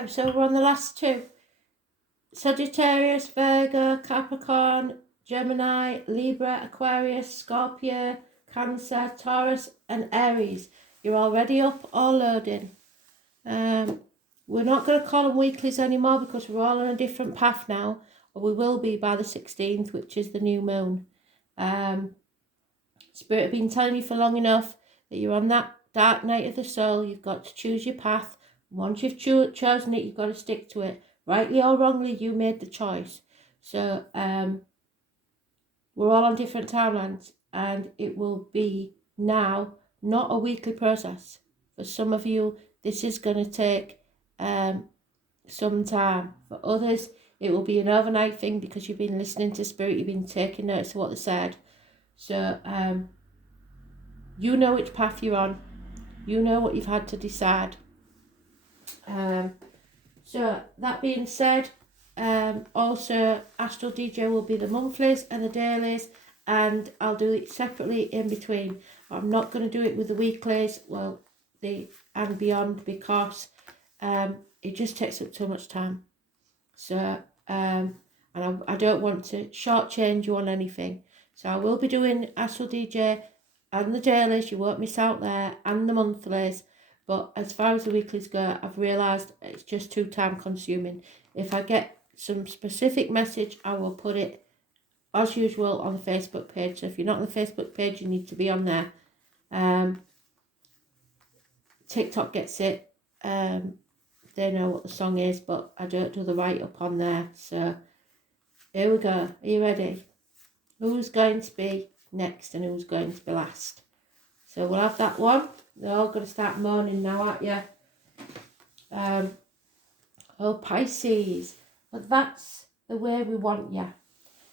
Okay, so we're on the last two. Sagittarius, Virgo, Capricorn, Gemini, Libra, Aquarius, Scorpio, Cancer, Taurus and Aries. You're already up or loading. We're not going to call them weeklies anymore because we're all on a different path now. Or we will be by the 16th, which is the new moon. Spirit have been telling you for long enough that you're on that dark night of the soul. You've got to choose your path. Once you've chosen it, you've got to stick to it. Rightly or wrongly, you made the choice. So we're all on different timelines, and it will be now not a weekly process. For some of you, this is going to take some time. For others, it will be an overnight thing because you've been listening to Spirit, you've been taking notice of what they said. So you know which path you're on. You know what you've had to decide. So that being said, also Astral DJ will be the monthlies and the dailies, and I'll do it separately in between. I'm not going to do it with the weeklies, and beyond, because it just takes up too much time. So and I don't want to shortchange you on anything. So I will be doing Astral DJ and the dailies. You won't miss out there, and the monthlies. But as far as the weeklies go, I've realised it's just too time consuming. If I get some specific message, I will put it as usual on the Facebook page. So if you're not on the Facebook page, you need to be on there. TikTok gets it. They know what the song is, but I don't do the write-up on there. So here we go. Are you ready? Who's going to be next and who's going to be last? So we'll have that one. They're all going to start moaning now, aren't you? Oh, Pisces. But that's the way we want you.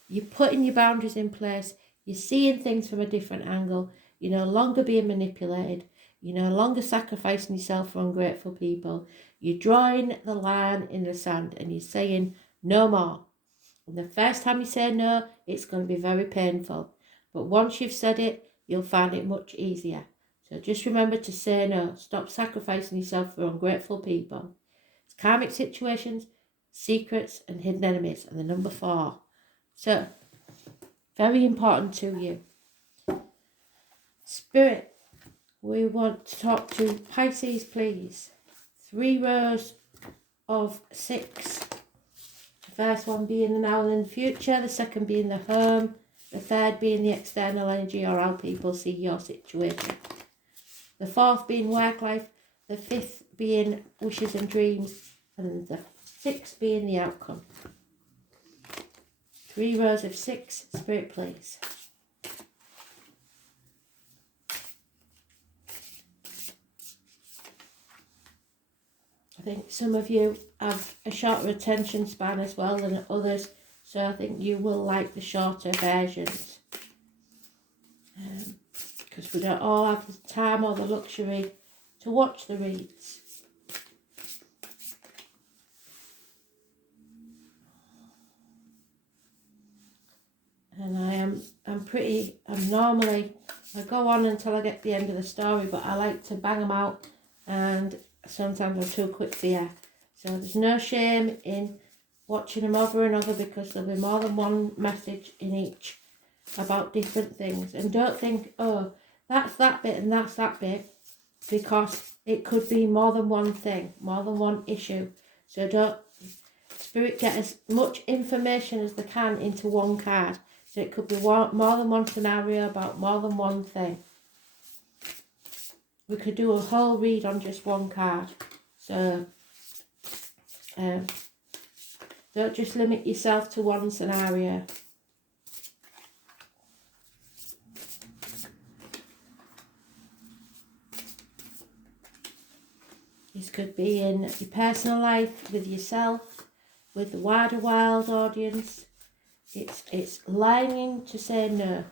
You're putting your boundaries in place. You're seeing things from a different angle. You're no longer being manipulated. You're no longer sacrificing yourself for ungrateful people. You're drawing the line in the sand and you're saying no more. And the first time you say no, it's going to be very painful. But once you've said it, you'll find it much easier. So just remember to say no. Stop sacrificing yourself for ungrateful people. It's karmic situations, secrets and hidden enemies. And the number 4. So, very important to you. Spirit, we want to talk to Pisces, please. 3 rows of 6. The first one being the now and in the future. The second being the home. The third being the external energy or how people see your situation. The 4th being work life. The 5th being wishes and dreams. And the 6th being the outcome. 3 rows of 6. Spirit, please. I think some of you have a shorter attention span as well than others. So I think you will like the shorter versions. Because we don't all have the time or the luxury to watch the reads. And normally, I go on until I get to the end of the story, but I like to bang them out, and sometimes I'm too quick for you. So there's no shame in watching them over and over, because there'll be more than one message in each about different things. And don't think, oh, that's that bit and that's that bit, because it could be more than one thing, more than one issue. So Spirit get as much information as they can into one card. So it could be more than one scenario about more than one thing. We could do a whole read on just one card. So don't just limit yourself to one scenario. This could be in your personal life, with yourself, with the wider world audience. It's lying to say no.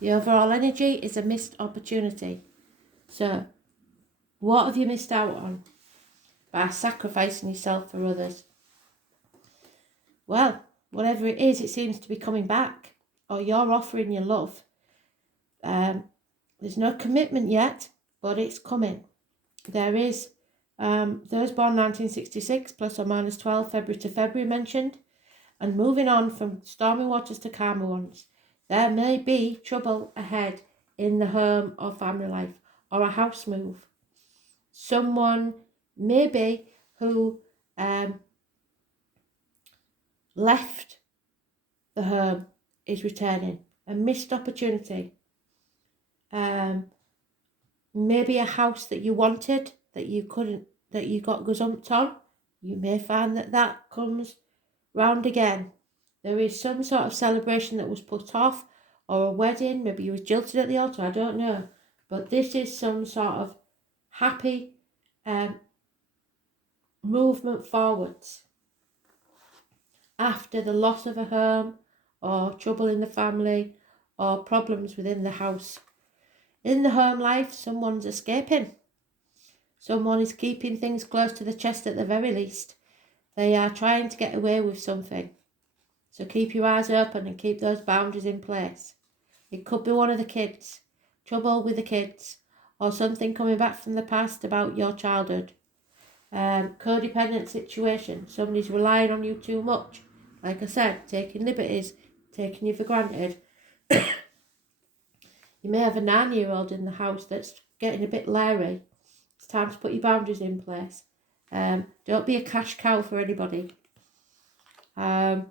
The overall energy is a missed opportunity. So, what have you missed out on by sacrificing yourself for others? Well, whatever it is, it seems to be coming back, or you're offering your love. There's no commitment yet, but it's coming. There is Those born 1966, plus or minus 12, February to February mentioned. And moving on from stormy waters to calmer ones, there may be trouble ahead in the home or family life, or a house move. Someone maybe who left the home is returning. A missed opportunity. Maybe a house that you wanted, that you couldn't, that you got gazumped on. You may find that comes round again. There is some sort of celebration that was put off, or a wedding, maybe you were jilted at the altar, I don't know. But this is some sort of happy movement forwards after the loss of a home, or trouble in the family, or problems within the house. In the home life, someone's escaping. Someone is keeping things close to the chest at the very least. They are trying to get away with something. So keep your eyes open and keep those boundaries in place. It could be one of the kids, trouble with the kids, or something coming back from the past about your childhood. Codependent situation, somebody's relying on you too much. Like I said, taking liberties, taking you for granted. You may have a 9-year-old in the house that's getting a bit leery. It's time to put your boundaries in place. Don't be a cash cow for anybody. How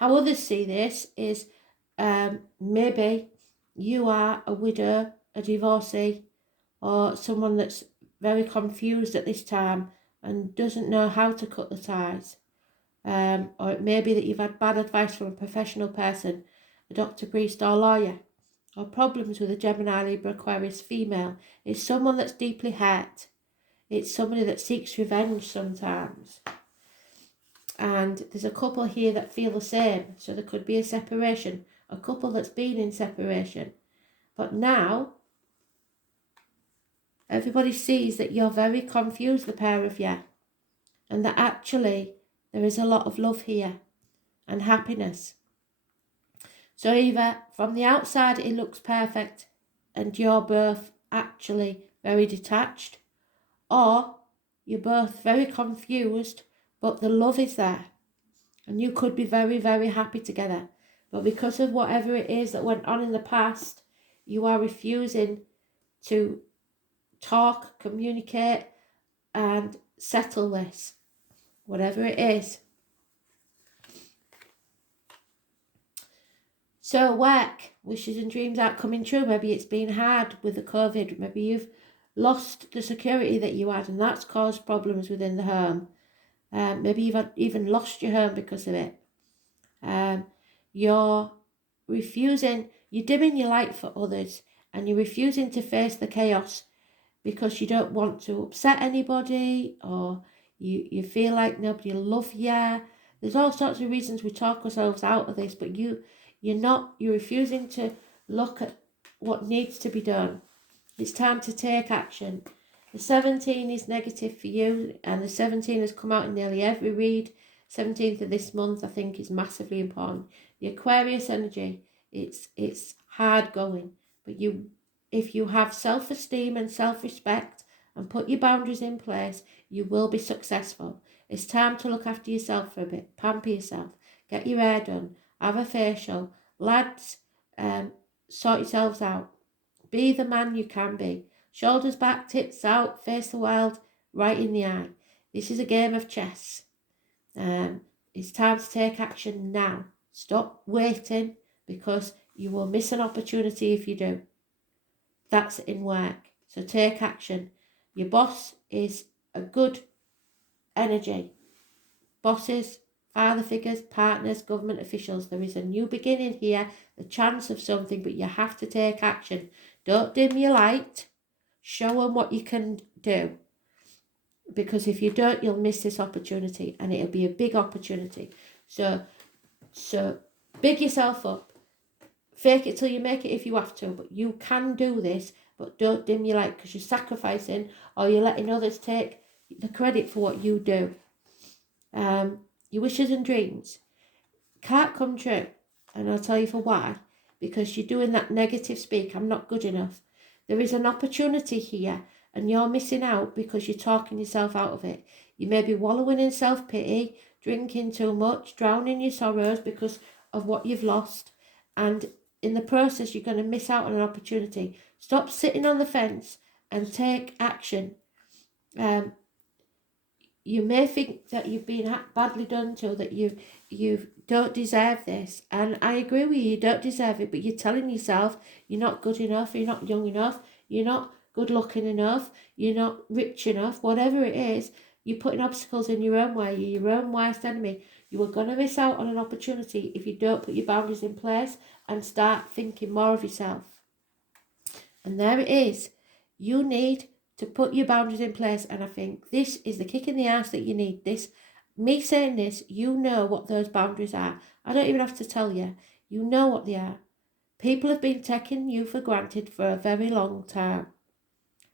others see this is maybe you are a widow, a divorcee, or someone that's very confused at this time and doesn't know how to cut the ties. Or it may be that you've had bad advice from a professional person, a doctor, priest or lawyer, or problems with a Gemini, Libra, Aquarius female. It's someone that's deeply hurt. It's somebody that seeks revenge sometimes. And there's a couple here that feel the same. So there could be a separation, a couple that's been in separation. But now, everybody sees that you're very confused, the pair of you. And that actually there is a lot of love here and happiness. So either from the outside it looks perfect and you're both actually very detached, or you're both very confused but the love is there and you could be very, very happy together. But because of whatever it is that went on in the past, you are refusing to talk, communicate and settle this, whatever it is. So work, wishes and dreams aren't coming true. Maybe it's been hard with the COVID. Maybe you've lost the security that you had and that's caused problems within the home. Maybe you've even lost your home because of it. You're refusing, you're dimming your light for others and you're refusing to face the chaos because you don't want to upset anybody, or you feel like nobody will love you. There's all sorts of reasons we talk ourselves out of this, but you're refusing to look at what needs to be done. It's time to take action. The 17 is negative for you, and the 17 has come out in nearly every read. 17th of this month, I think, is massively important. The Aquarius energy, it's hard going, but if you have self-esteem and self-respect and put your boundaries in place, you will be successful. It's time to look after yourself for a bit, pamper yourself, get your hair done, have a facial. Lads, sort yourselves out. Be the man you can be. Shoulders back, tits out, face the world, right in the eye. This is a game of chess. It's time to take action now. Stop waiting, because you will miss an opportunity if you do. That's in work. So take action. Your boss is a good energy. Bosses, father figures, partners, government officials. There is a new beginning here, the chance of something, but you have to take action. Don't dim your light. Show them what you can do. Because if you don't, you'll miss this opportunity, and it'll be a big opportunity. So big yourself up. Fake it till you make it if you have to, but you can do this, but don't dim your light, because you're sacrificing or you're letting others take the credit for what you do. Your wishes and dreams can't come true, and I'll tell you for why. Because you're doing that negative speak, I'm not good enough. There is an opportunity here, and you're missing out because you're talking yourself out of it. You may be wallowing in self-pity, drinking too much, drowning your sorrows because of what you've lost, and in the process you're going to miss out on an opportunity. Stop sitting on the fence and take action. You may think that you've been badly done to, that you don't deserve this, and I agree with you don't deserve it, but you're telling yourself you're not good enough, you're not young enough, you're not good looking enough, you're not rich enough, whatever it is. You're putting obstacles in your own way. You're your own worst enemy. You are going to miss out on an opportunity if you don't put your boundaries in place and start thinking more of yourself. And there it is. You need to put your boundaries in place, and I think this is the kick in the ass that you need. Me saying this, you know what those boundaries are. I don't even have to tell you. You know what they are. People have been taking you for granted for a very long time,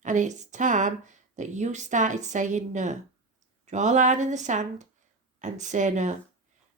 and it's time that you started saying no. Draw a line in the sand and say no,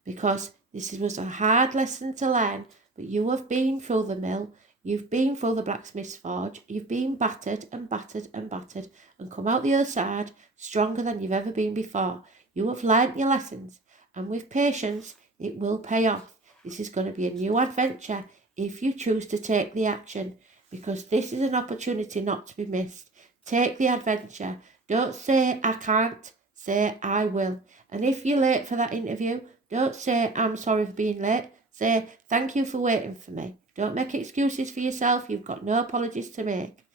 because this was a hard lesson to learn, but you have been through the mill. You've been through the blacksmith's forge. You've been battered and battered and battered and come out the other side stronger than you've ever been before. You have learnt your lessons, and with patience, it will pay off. This is going to be a new adventure if you choose to take the action, because this is an opportunity not to be missed. Take the adventure. Don't say I can't, say I will. And if you're late for that interview, don't say I'm sorry for being late. Say thank you for waiting for me. Don't make excuses for yourself. You've got no apologies to make.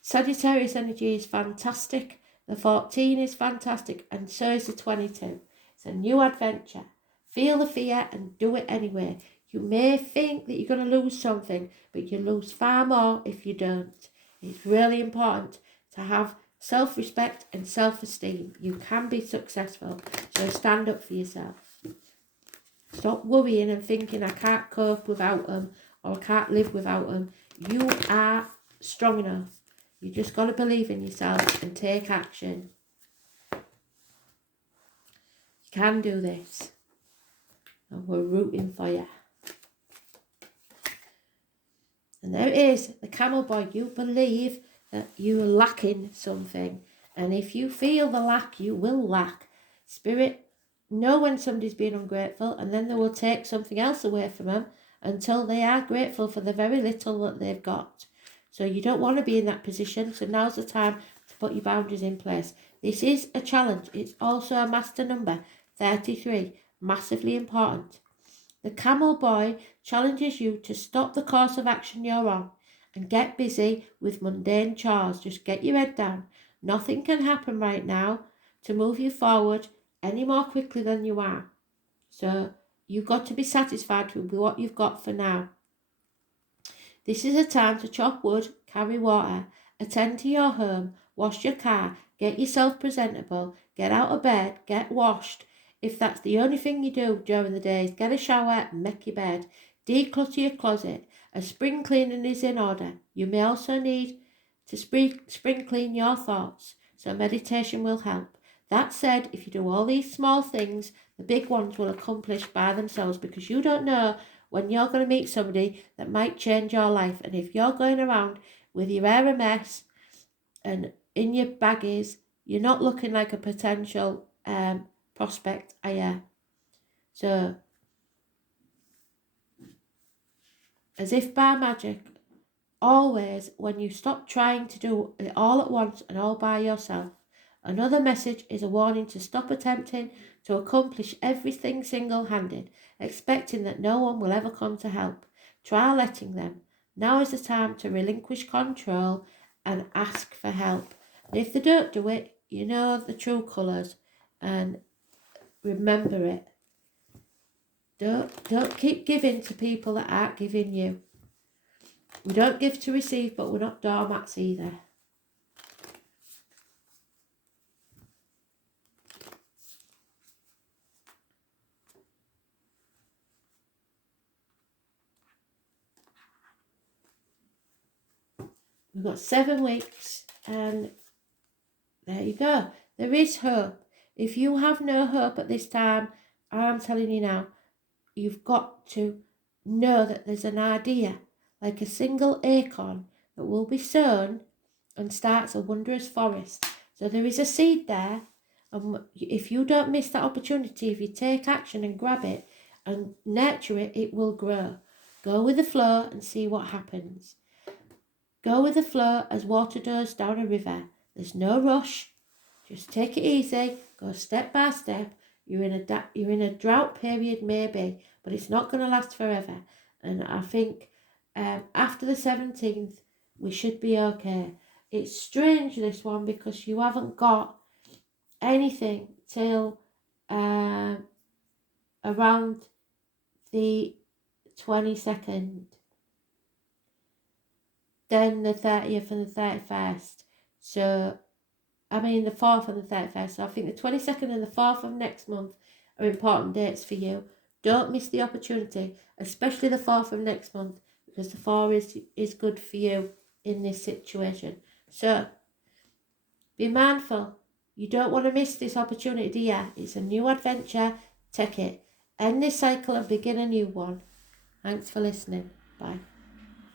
Sagittarius energy is fantastic. The 14 is fantastic, and so is the 22. It's a new adventure. Feel the fear and do it anyway. You may think that you're going to lose something, but you lose far more if you don't. It's really important to have self-respect and self-esteem. You can be successful, so stand up for yourself. Stop worrying and thinking I can't cope without them or I can't live without them. You are strong enough. You just got to believe in yourself and take action. You can do this. And we're rooting for you. And there it is, the camel boy. You believe that you're lacking something. And if you feel the lack, you will lack. Spirit, know when somebody's being ungrateful, and then they will take something else away from them until they are grateful for the very little that they've got. So you don't want to be in that position. So now's the time to put your boundaries in place. This is a challenge. It's also a master number, 33, massively important. The camel boy challenges you to stop the course of action you're on and get busy with mundane chores. Just get your head down. Nothing can happen right now to move you forward any more quickly than you are. So you've got to be satisfied with what you've got for now. This is a time to chop wood, carry water, attend to your home, wash your car, get yourself presentable, get out of bed, get washed. If that's the only thing you do during the day, get a shower and make your bed. Declutter your closet. A spring cleaning is in order. You may also need to spring clean your thoughts, so meditation will help. That said, if you do all these small things, the big ones will accomplish by themselves, because you don't know when you're going to meet somebody that might change your life. And if you're going around with your hair a mess and in your baggies, you're not looking like a potential prospect, are you? So, as if by magic, always when you stop trying to do it all at once and all by yourself, another message is a warning to stop attempting to accomplish everything single-handed, expecting that no one will ever come to help. Try letting them. Now is the time to relinquish control and ask for help. And if they don't do it, you know the true colours, and remember it. Don't keep giving to people that aren't giving you. We don't give to receive, but we're not doormats either. We've got 7 weeks, and there you go. There is hope. If you have no hope at this time, I'm telling you now, you've got to know that there's an idea, like a single acorn, that will be sown and starts a wondrous forest. So there is a seed there, and if you don't miss that opportunity, if you take action and grab it and nurture it, it will grow. Go with the flow and see what happens. Go with the flow as water does down a river. There's no rush. Just take it easy. Go step by step. You're in a drought period maybe, but it's not going to last forever. And I think after the 17th, we should be okay. It's strange, this one, because you haven't got anything till around the 22nd, then the 30th and the 31st. So, I mean the 4th and the 31st. So I think the 22nd and the 4th of next month are important dates for you. Don't miss the opportunity, especially the 4th of next month, because the 4 is good for you in this situation. So, be mindful. You don't want to miss this opportunity, do you? It's a new adventure. Take it. End this cycle and begin a new one. Thanks for listening. Bye.